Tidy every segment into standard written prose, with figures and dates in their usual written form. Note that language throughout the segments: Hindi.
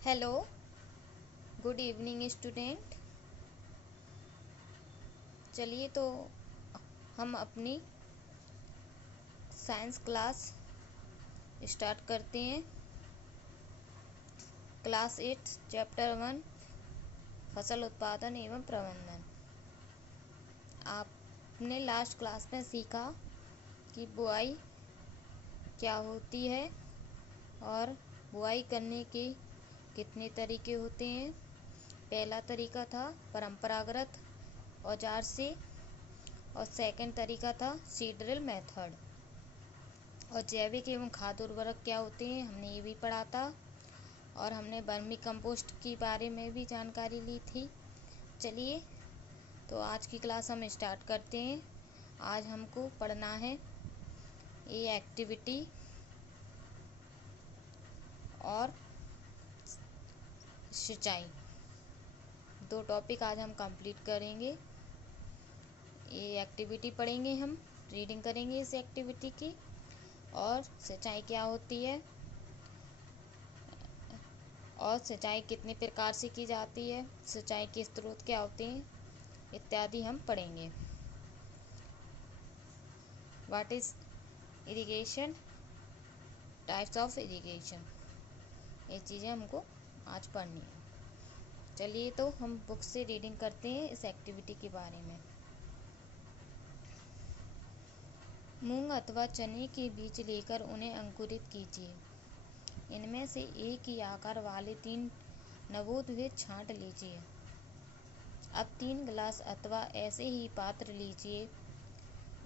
Hello, good evening student. चलिए तो हम अपनी साइंस क्लास स्टार्ट करते हैं। क्लास 8 चैप्टर 1 फसल उत्पादन एवं प्रबंधन। आपने लास्ट क्लास में सीखा कि बुआई क्या होती है और बुआई करने के कितने तरीके होते हैं। पहला तरीका था परंपरागत औजार से और सेकंड तरीका था सीड ड्रिल मेथड। और जैविक एवं खाद उर्वरक क्या होते हैं हमने ये भी पढ़ा था। और हमने वर्मी कंपोस्ट के बारे में भी जानकारी ली थी। चलिए तो आज की क्लास हम स्टार्ट करते हैं। आज हमको पढ़ना है ये एक्टिविटी और सिंचाई। दो टॉपिक आज हम कंप्लीट करेंगे। ये एक्टिविटी पढ़ेंगे, हम रीडिंग करेंगे इस एक्टिविटी की, और सिंचाई क्या होती है और सिंचाई कितने प्रकार से की जाती है, सिंचाई के स्रोत क्या होते हैं इत्यादि हम पढ़ेंगे। What is irrigation, types of irrigation, ये चीज़ें हमको आज पढ़नी है। चलिए तो हम बुक से रीडिंग करते हैं इस एक्टिविटी के बारे में। मूंग अथवा चने के बीज लेकर उन्हें अंकुरित कीजिए। इनमें से एक ही आकार वाले 3 नवोदित छांट लीजिए। अब 3 गिलास अथवा ऐसे ही पात्र लीजिए।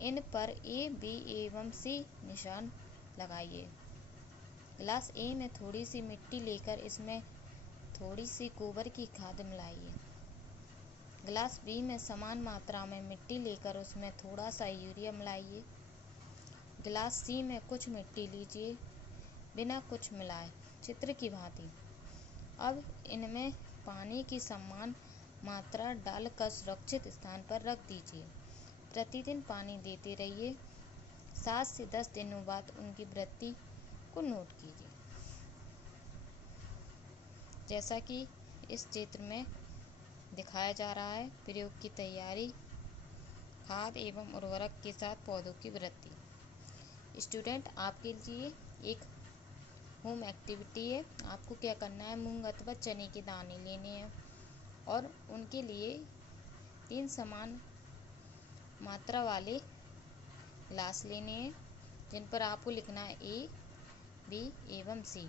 इन पर ए, बी एवं सी निशान लगाइए। गिलास ए में थोड़ी सी मिट्टी लेकर इसमें थोड़ी सी गोबर की खाद मिलाइए। गिलास बी में समान मात्रा में मिट्टी लेकर उसमें थोड़ा सा यूरिया मिलाइए। गिलास सी में कुछ मिट्टी लीजिए बिना कुछ मिलाए, चित्र की भांति। अब इनमें पानी की समान मात्रा डालकर सुरक्षित स्थान पर रख दीजिए। प्रतिदिन पानी देते रहिए। 7 से 10 दिनों बाद उनकी वृद्धि को नोट कीजिए। जैसा कि इस चित्र में दिखाया जा रहा है, प्रयोग की तैयारी, खाद एवं उर्वरक के साथ पौधों की वृद्धि। स्टूडेंट, आपके लिए एक होम एक्टिविटी है। आपको क्या करना है, मूंग अथवा चने के दाने लेने हैं और उनके लिए 3 समान मात्रा वाले गिलास लेने हैं, जिन पर आपको लिखना है ए, बी एवं सी।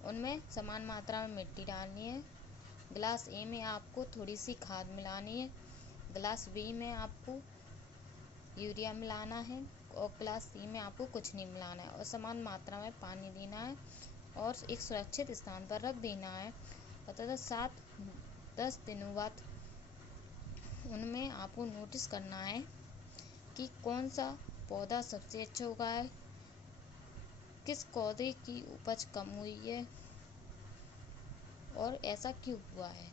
उनमें समान मात्रा में मिट्टी डालनी है। गिलास ए में आपको थोड़ी सी खाद मिलानी है। गिलास बी में आपको यूरिया मिलाना है और गिलास सी में आपको कुछ नहीं मिलाना है और समान मात्रा में पानी देना है और एक सुरक्षित स्थान पर रख देना है। अतः 7-10 दिनों बाद उनमें आपको नोटिस करना है कि कौन सा पौधा सबसे अच्छा उगा है, किस पौधे की उपज कम हुई है और ऐसा क्यों हुआ है।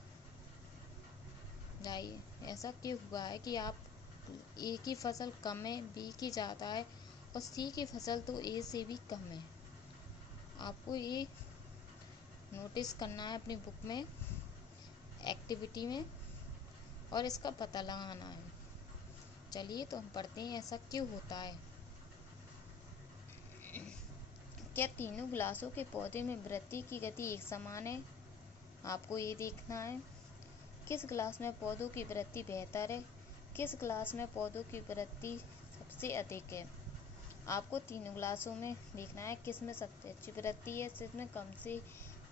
जाइए, ऐसा क्यों हुआ है कि आप ए की फसल कम है, बी की ज़्यादा है और सी की फसल तो ए से भी कम है। आपको ये नोटिस करना है अपनी बुक में, एक्टिविटी में, और इसका पता लगाना है। चलिए तो हम पढ़ते हैं ऐसा क्यों होता है। क्या तीनों गिलासों के पौधे में वृद्धि की गति एक समान है? आपको ये देखना है किस गिलास में पौधों की वृद्धि बेहतर है, किस गिलास में पौधों की वृद्धि सबसे अधिक है। आपको तीनों गिलासों में देखना है किस में सबसे अच्छी वृद्धि है, किसमें कम से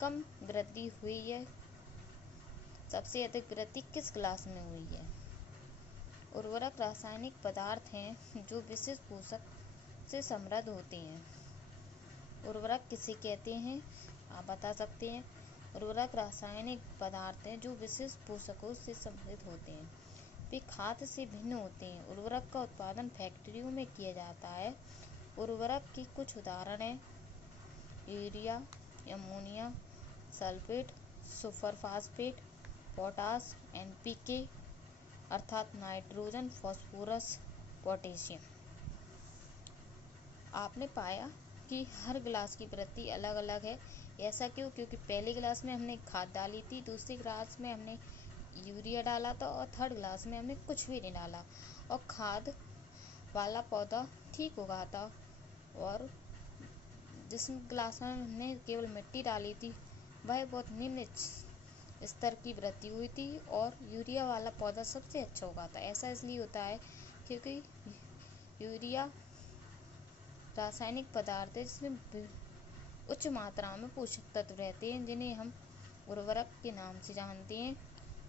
कम वृद्धि हुई है, सबसे अधिक वृद्धि किस गिलास में हुई है। उर्वरक रासायनिक पदार्थ हैं जो विशिष्ट पोषक से समृद्ध होते हैं। उर्वरक किसे कहते हैं, आप बता सकते हैं। उर्वरक रासायनिक पदार्थ हैं जो विशिष्ट पोषकों से समृद्ध होते हैं। वे खाद से भिन्न होते हैं। उर्वरक का उत्पादन फैक्ट्रियों में किया जाता है। उर्वरक की कुछ उदाहरण हैं urea, ammonia, sulphate, super phosphate, potash, NPK अर्थात नाइट्रोजन, फास्फोरस, पोटेशियम। आपने पाया कि हर गिलास की वृद्धि अलग अलग है। ऐसा क्यों? क्योंकि पहले गिलास में हमने खाद डाली थी, दूसरे गिलास में हमने यूरिया डाला था और थर्ड गिलास में हमने कुछ भी नहीं डाला, और खाद वाला पौधा ठीक उगा था। और जिस गिलास में हमने केवल मिट्टी डाली थी वह बहुत निम्न स्तर की वृद्धि हुई थी, और यूरिया वाला पौधा सबसे अच्छा उगा था। ऐसा इसलिए होता है क्योंकि यूरिया रासायनिक पदार्थ है जिसमें उच्च मात्रा में पोषक तत्व रहते हैं, जिन्हें हम उर्वरक के नाम से जानते हैं।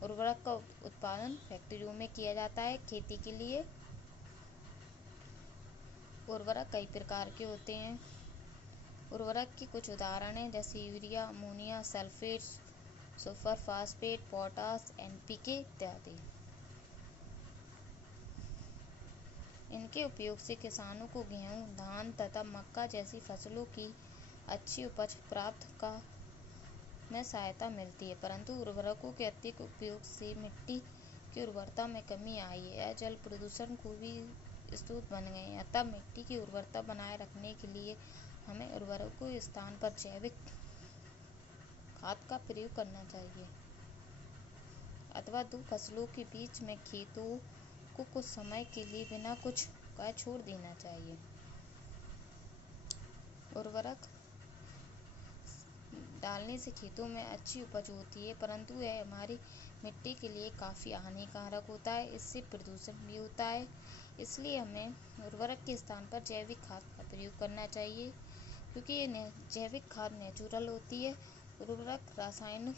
उर्वरक का उत्पादन फैक्ट्रियों में किया जाता है। खेती के लिए उर्वरक कई प्रकार के होते हैं। उर्वरक के कुछ उदाहरण हैं, जैसे urea, ammonia, sulphate, super phosphate, potash, NPK इत्यादि। इनके उपयोग से किसानों को गेहूं, धान तथा मक्का जैसी फसलों की अच्छी उपज प्राप्त में सहायता मिलती है। परंतु उर्वरकों के अत्यधिक उपयोग से मिट्टी की उर्वरता में कमी आई है। यह जल प्रदूषण को भी स्रोत बन गए हैं। अतः मिट्टी की उर्वरता बनाए रखने के लिए हमें उर्वरकों के स्थान पर जैविक खाद का प्रयोग करना चाहिए, अथवा दो फसलों के बीच में खेतों को कुछ समय के लिए बिना कुछ उगाए छोड़ देना चाहिए। उर्वरक डालने से खेतों में अच्छी उपज होती है, परंतु यह हमारी मिट्टी के लिए काफ़ी हानिकारक होता है। इससे प्रदूषण भी होता है। इसलिए हमें उर्वरक के स्थान पर जैविक खाद का प्रयोग करना चाहिए, क्योंकि ये जैविक खाद नेचुरल होती है। उर्वरक रासायनिक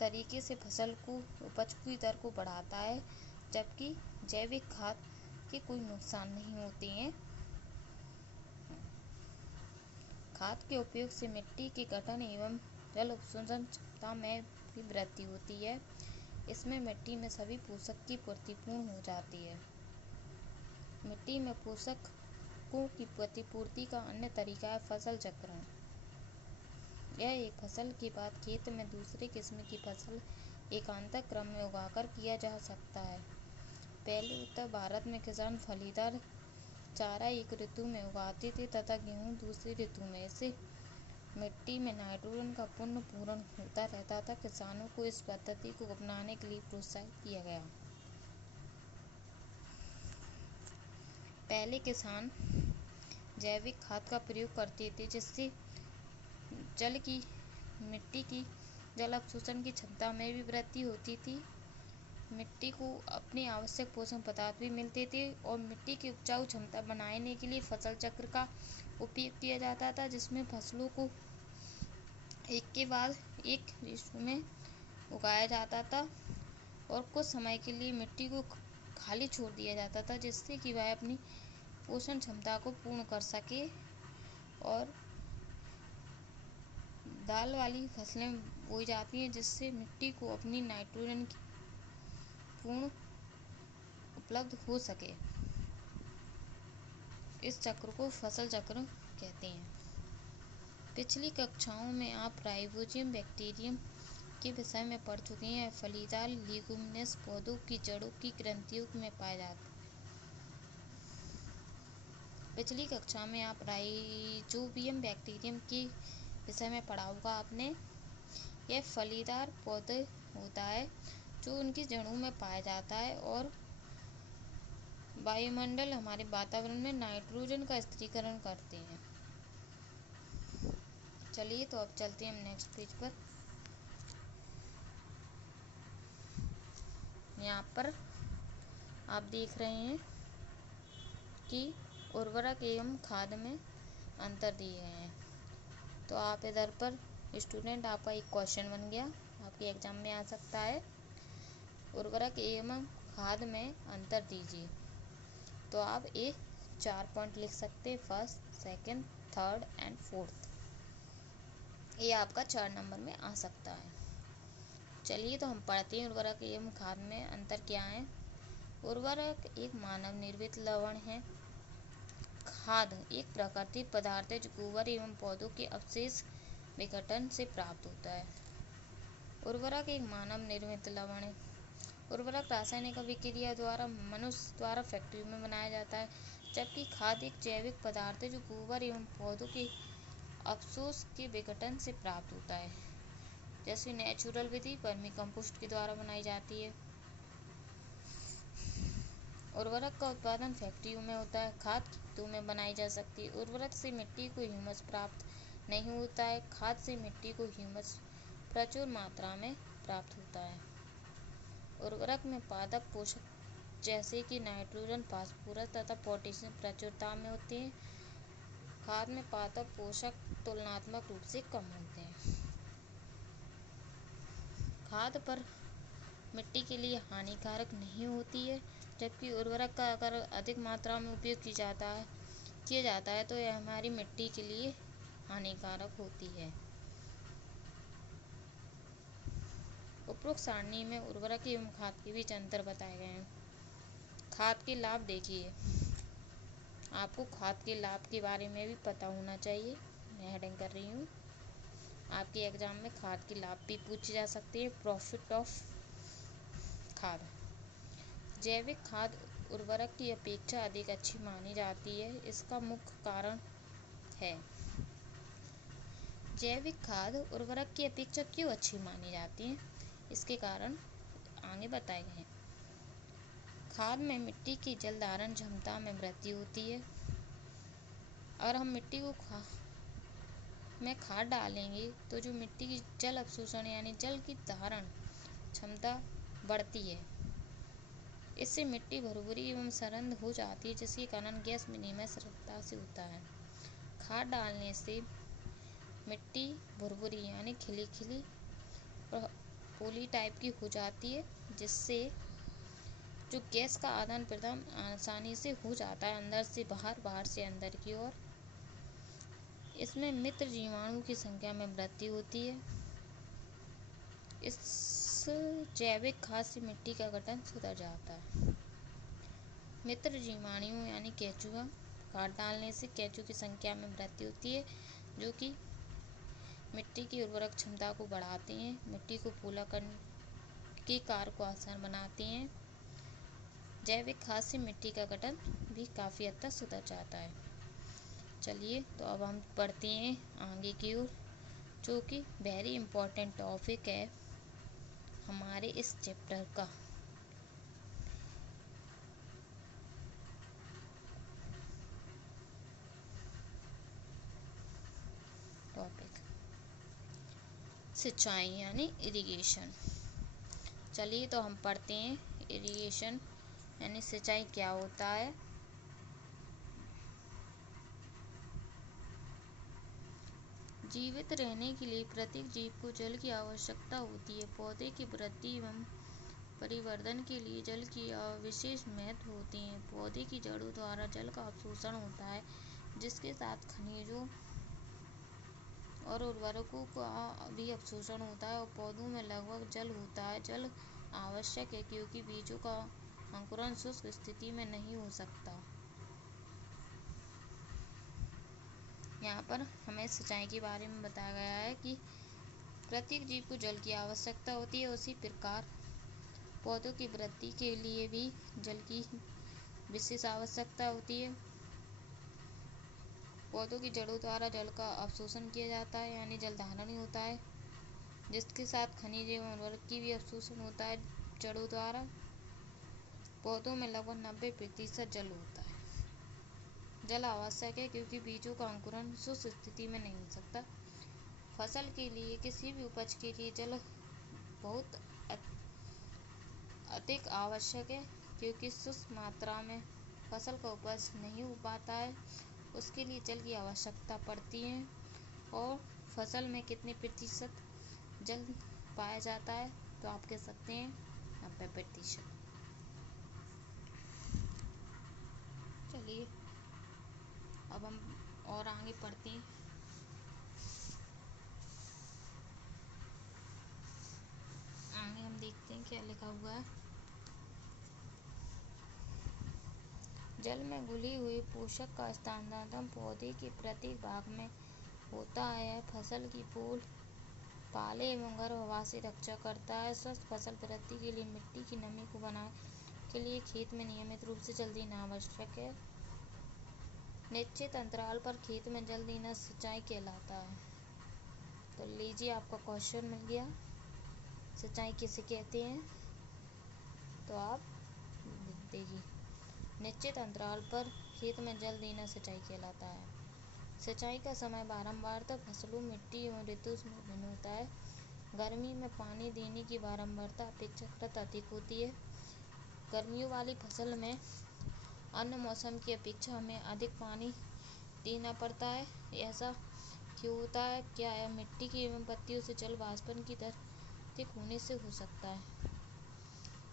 तरीके से फसल को उपज की दर को बढ़ाता है, जबकि जैविक खाद के कोई नुकसान नहीं होते हैं। खाद के उपयोग से मिट्टी के गठन एवं जल अवशोषण क्षमता में भी वृद्धि होती है। इसमें मिट्टी में सभी पोषक की पूर्ति पूर्ण हो जाती है। मिट्टी में पोषकों की प्रतिपूर्ति का अन्य तरीका है फसल चक्रण। यह एक फसल के बाद खेत में दूसरे किस्म की फसल एकांतर क्रम में उगाकर किया जा सकता है। पहले उत्तर भारत में किसान फलीदार चारा एक ऋतु में उगाते थे तथा गेहूं दूसरी ऋतु में। इससे मिट्टी में नाइट्रोजन का पुनः पूरण होता रहता था। किसानों को इस पद्धति को अपनाने के लिए प्रोत्साहित किया गया। पहले किसान जैविक खाद का प्रयोग करते थे, जिससे मिट्टी की जल अवशोषण की क्षमता में भी वृद्धि होती थी। मिट्टी को अपने आवश्यक पोषक पदार्थ भी मिलते थे, और मिट्टी की उपजाऊ क्षमता बनाने के लिए फसल चक्र का उपयोग किया जाता था, जिसमें फसलों को एक के बाद एक ऋतु में उगाया जाता था और कुछ समय के लिए मिट्टी को खाली छोड़ दिया जाता था, जिससे कि वह अपनी पोषण क्षमता को पूर्ण कर सके और दाल वाली फसलें बोई जाती हैं, जिससे मिट्टी को अपनी नाइट्रोजन की पूर्ण उपलब्ध हो सके। इस चक्र को फसल चक्र कहते हैं। पिछली कक्षाओं में आप राइजोबियम बैक्टीरियम के विषय में पढ़ चुके हैं। फलीदार लेगुमिनस पौधों की जड़ों की ग्रंथियों में पाए जाते हैं। पिछली कक्षा में आप राइजोबियम बैक्टीरियम के विषय में पढ़ा होगा आपने। यह फलीदार पौधे होता है जो उनकी जड़ों में पाया जाता है और वायुमंडल हमारे वातावरण में नाइट्रोजन का स्थिरीकरण करते हैं। चलिए तो अब चलते हैं हम नेक्स्ट पेज पर। यहाँ पर आप देख रहे हैं कि उर्वरक एवं खाद में अंतर दिए गए हैं। तो आप इधर पर स्टूडेंट, आपका एक क्वेश्चन बन गया, आपके एग्जाम में आ सकता है। उर्वरक एवं खाद में अंतर दीजिए। तो आप 4 पॉइंट लिख सकते हैं, first, second, third and fourth. ये आपका 4 नंबर में आ सकता है। चलिए तो हम पढ़ते हैं उर्वरक एवं खाद में अंतर क्या है। उर्वरक एक मानव निर्मित लवण है। खाद एक प्राकृतिक पदार्थ है जो गोबर एवं पौधों के अवशेष विघटन से प्राप्त होता है। उर्वरक एक मानव निर्मित लवण है। उर्वरक रासायनिक अभिक्रिया द्वारा मनुष्य द्वारा फैक्ट्री में बनाया जाता है। जबकि खाद एक जैविक पदार्थ है जो गोबर एवं पौधों के अवशोष के विघटन से प्राप्त होता है, जैसे नेचुरल विधि वर्मी कंपोस्ट के द्वारा बनाई जाती है। उर्वरक का उत्पादन फैक्ट्रियों में होता है। खाद खेतों में बनाई जा सकती है। उर्वरक से मिट्टी को ह्यूमस प्राप्त नहीं होता है। खाद से मिट्टी को ह्यूमस प्रचुर मात्रा में प्राप्त होता है। उर्वरक में पादप पोषक जैसे कि नाइट्रोजन, फास्फोरस तथा पोटेशियम प्रचुरता में होते हैं। खाद में पादप पोषक तुलनात्मक रूप से कम होते हैं। खाद पर मिट्टी के लिए हानिकारक नहीं होती है, जबकि उर्वरक का अगर अधिक मात्रा में उपयोग किया जाता है तो यह हमारी मिट्टी के लिए हानिकारक होती है। उपरोक्त सारणी में उर्वरक एवं खाद के बीच अंतर बताए गए हैं। खाद के लाभ देखिए। आपको खाद के लाभ के बारे में भी पता होना चाहिए। मैं हेडिंग कर रही हूँ। आपके एग्जाम में खाद के लाभ भी पूछे जा सकते हैं। प्रॉफिट ऑफ खाद। जैविक खाद उर्वरक की अपेक्षा अधिक अच्छी मानी जाती है। इसका मुख्य कारण है। जैविक खाद उर्वरक की अपेक्षा क्यों अच्छी मानी जाती है, इसके कारण आगे बताए गए हैं। खाद में मिट्टी की जल धारण क्षमता में वृद्धि होती है। अगर हम मिट्टी को में खाद डालेंगे तो जो मिट्टी की जल अवशोषण यानी जल की धारण क्षमता बढ़ती है। इससे मिट्टी भुरभुरी एवं सरंध हो जाती है, जिसके कारण गैस विनिमय सरलता से होता है। खाद डालने से मिट्टी भुरभुरी यानी खिली खिली पोली टाइप की हो जाती है, जिससे जो गैस का आदान प्रदान आसानी से हो जाता है, अंदर से बाहर, बाहर से अंदर की ओर। इसमें मित्र जीवाणु की संख्या में वृद्धि होती है। इस जैविक खाद से मिट्टी का गठन सुधर जाता है। मित्र जीवाणु यानी केंचुआ। खाद डालने से केंचुओं की संख्या में वृद्धि होती है, जो कि मिट्टी की उर्वरक क्षमता को बढ़ाते हैं, मिट्टी को पोला करने के कार्य को आसान बनाते हैं। जैविक खाद से मिट्टी का गठन भी काफ़ी हद तक सुधर जाता है। चलिए तो अब हम पढ़ते हैं आगे की ओर, जो कि वेरी इम्पोर्टेंट टॉपिक है हमारे इस चैप्टर का। टॉपिक सिंचाई यानी इरिगेशन। चलिए तो हम पढ़ते हैं इरिगेशन यानी सिंचाई क्या होता है। जीवित रहने के लिए प्रत्येक जीव को जल की आवश्यकता होती है। पौधे की वृद्धि एवं परिवर्धन के लिए जल की विशेष महत्व होती है। पौधे की जड़ों द्वारा जल का अवशोषण होता है, जिसके साथ खनिजों और उर्वरकों का भी अवशोषण होता है और पौधों में लगभग जल होता है। जल आवश्यक है क्योंकि बीजों का अंकुरण शुष्क स्थिति में नहीं हो सकता। यहाँ पर हमें सिंचाई के बारे में बताया गया है कि प्रत्येक जीव को जल की आवश्यकता होती है। उसी प्रकार पौधों की वृद्धि के लिए भी जल की विशेष आवश्यकता होती है। पौधों की जड़ों द्वारा जल का अवशोषण किया जाता है यानी जल धारण होता है, जिसके साथ खनिज एवं उर्वरक की भी अवशोषण होता है जड़ों द्वारा। पौधों में लगभग 90% जल होता है। जल आवश्यक है क्योंकि बीजों का अंकुरण शुष्क स्थिति में नहीं हो सकता। फसल के लिए किसी भी उपज के लिए जल बहुत अधिक आवश्यक है, क्योंकि शुष्क मात्रा में फसल का उपज नहीं हो पाता है। उसके लिए जल की आवश्यकता पड़ती है। और फसल में कितने प्रतिशत जल पाया जाता है, तो आप कह सकते हैं 90%। चलिए अब हम और आगे पढ़ते हैं। आगे हम देखते हैं क्या लिखा हुआ है। जल में घुली हुई पोषक का स्थानांतरण पौधे के प्रत्येक भाग में होता है। फसल की फूल, पाले एवं गर्भवास से रक्षा करता है। स्वस्थ फसल वृद्धि के लिए मिट्टी की नमी को बनाए के लिए खेत में नियमित रूप से जल देना आवश्यक है। निश्चित अंतराल पर खेत में जल देना सिंचाई कहलाता है। तो लीजिए, आपका क्वेश्चन मिल गया। सिंचाई किसे कहते हैं? तो आप लिख दीजिए, निश्चित अंतराल पर खेत में जल देना सिंचाई कहलाता है। सिंचाई का समय बारंबारता फसलों, मिट्टी एवं ऋतु में भिन्न होता है। गर्मी में पानी देने की बारंबारता अपेक्षाकृत अधिक होती है। गर्मियों वाली फसल में अन्य मौसम की अपेक्षा हमें अधिक पानी देना पड़ता है। ऐसा क्यों होता है? क्या यह मिट्टी की एवं पत्तियों से जल वाष्पन की दर अधिक होने से हो सकता है?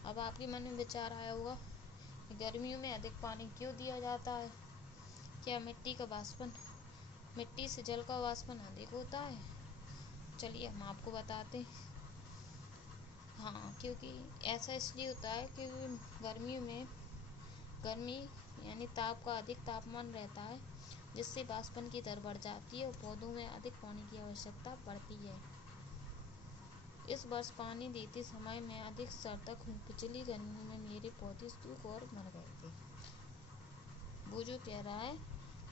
अब आपके मन में विचार आया होगा कि गर्मियों में अधिक पानी क्यों दिया जाता है? क्या मिट्टी से जल का वाष्पन अधिक होता है? चलिए हम आपको बताते हैं। हाँ, क्योंकि ऐसा इसलिए होता है कि गर्मी यानी ताप का अधिक तापमान रहता है, जिससे वाष्पन की दर बढ़ जाती है और पौधों में अधिक पानी की आवश्यकता पड़ती है। इस वर्ष पानी देते समय मैं अधिक सतर्क हूँ। पिछली गर्मियों में मेरे पौधे सूख और मर गए थे। वो जो कह रहा है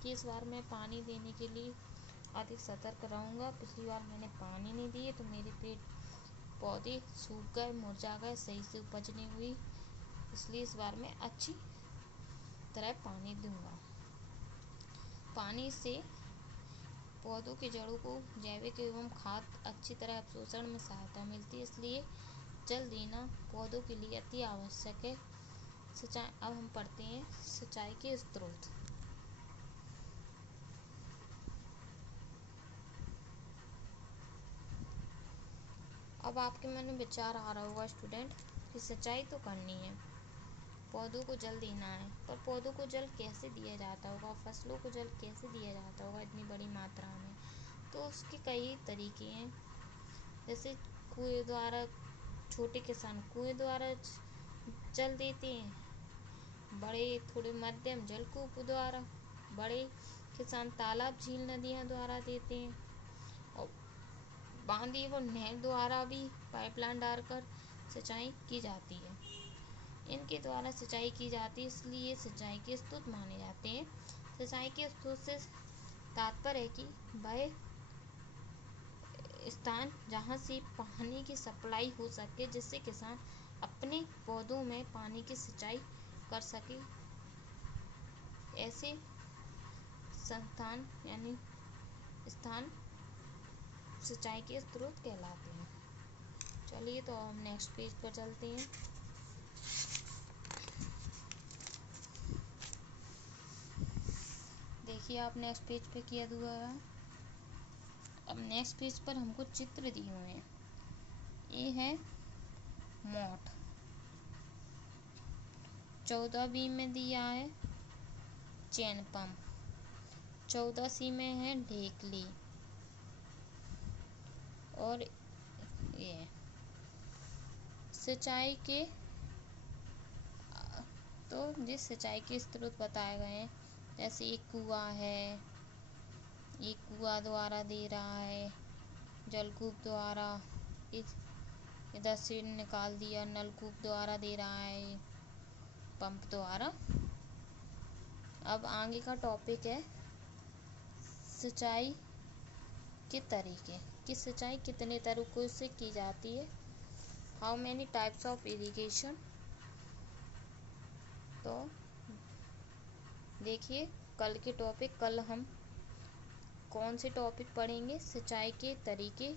कि इस बार मैं पानी देने के लिए अधिक सतर्क रहूँगा। पिछली बार मैंने पानी नहीं दिए तो मेरे पौधे सूख गए, मुरझा गए, सही से उपज नहीं हुई। इसलिए इस बार मैं अच्छी तरह पानी दूंगा। पानी से पौधों की जड़ों को जैविक एवं खाद अच्छी तरह अवशोषण में सहायता मिलती है, इसलिए जल देना पौधों के लिए अति आवश्यक है। सिंचाई, अब हम पढ़ते हैं सिंचाई के स्रोत। अब आपके मन में विचार आ रहा होगा स्टूडेंट कि सिंचाई तो करनी है, पौधों को जल देना है, पर पौधों को जल कैसे दिया जाता होगा, फसलों को जल कैसे दिया जाता होगा इतनी बड़ी मात्रा में? तो उसके कई तरीके हैं। जैसे कुएं द्वारा, छोटे किसान कुएं द्वारा जल देते हैं, बड़े थोड़े मध्यम जलकूप द्वारा, बड़े किसान तालाब, झील, नदियाँ द्वारा देते हैं, और बांध एवं नहर द्वारा भी पाइपलाइन डालकर सिंचाई की जाती है। इनके द्वारा सिंचाई की जाती है, इसलिए सिंचाई के स्रोत माने जाते हैं। सिंचाई के स्रोत से तात्पर्य है कि वह स्थान जहाँ से पानी की सप्लाई हो सके, जिससे किसान अपने पौधों में पानी की सिंचाई कर सके। ऐसे संस्थान यानी स्थान सिंचाई के स्रोत कहलाते हैं। चलिए तो हम नेक्स्ट पेज पर चलते हैं। देखिए, आप नेक्स्ट पेज पे किया हुआ है। अब नेक्स्ट पेज पर हमको चित्र दिए हुए हैं। ये है मोठ, 14B में दिया है चैन पंप, 14C में है ढेकली, और ये सिंचाई के जिस सिंचाई के स्रोत बताए गए हैं, जैसे एक कुआं है, एक कुआं द्वारा दे रहा है, जलकूप द्वारा इधर से निकाल दिया, नलकूप द्वारा दे रहा है, पंप द्वारा। अब आगे का टॉपिक है सिंचाई के तरीके, कि सिंचाई कितने तरीकों से की जाती है। How many types of irrigation. तो देखिए, कल हम कौन से टॉपिक पढ़ेंगे? सिंचाई के तरीके,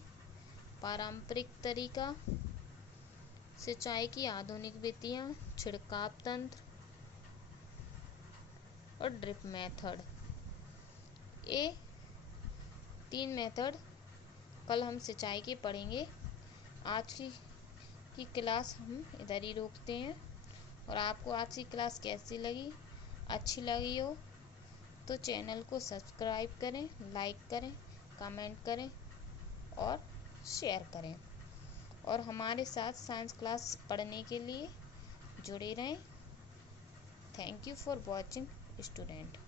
पारंपरिक तरीका, सिंचाई की आधुनिक विधियाँ, छिड़काव तंत्र और ड्रिप मेथड। ये 3 मेथड कल हम सिंचाई के पढ़ेंगे। आज की क्लास हम इधर ही रोकते हैं। और आपको आज की क्लास कैसी लगी? अच्छी लगी हो तो चैनल को सब्सक्राइब करें, लाइक करें, कमेंट करें और शेयर करें, और हमारे साथ साइंस क्लास पढ़ने के लिए जुड़े रहें। Thank you for watching student.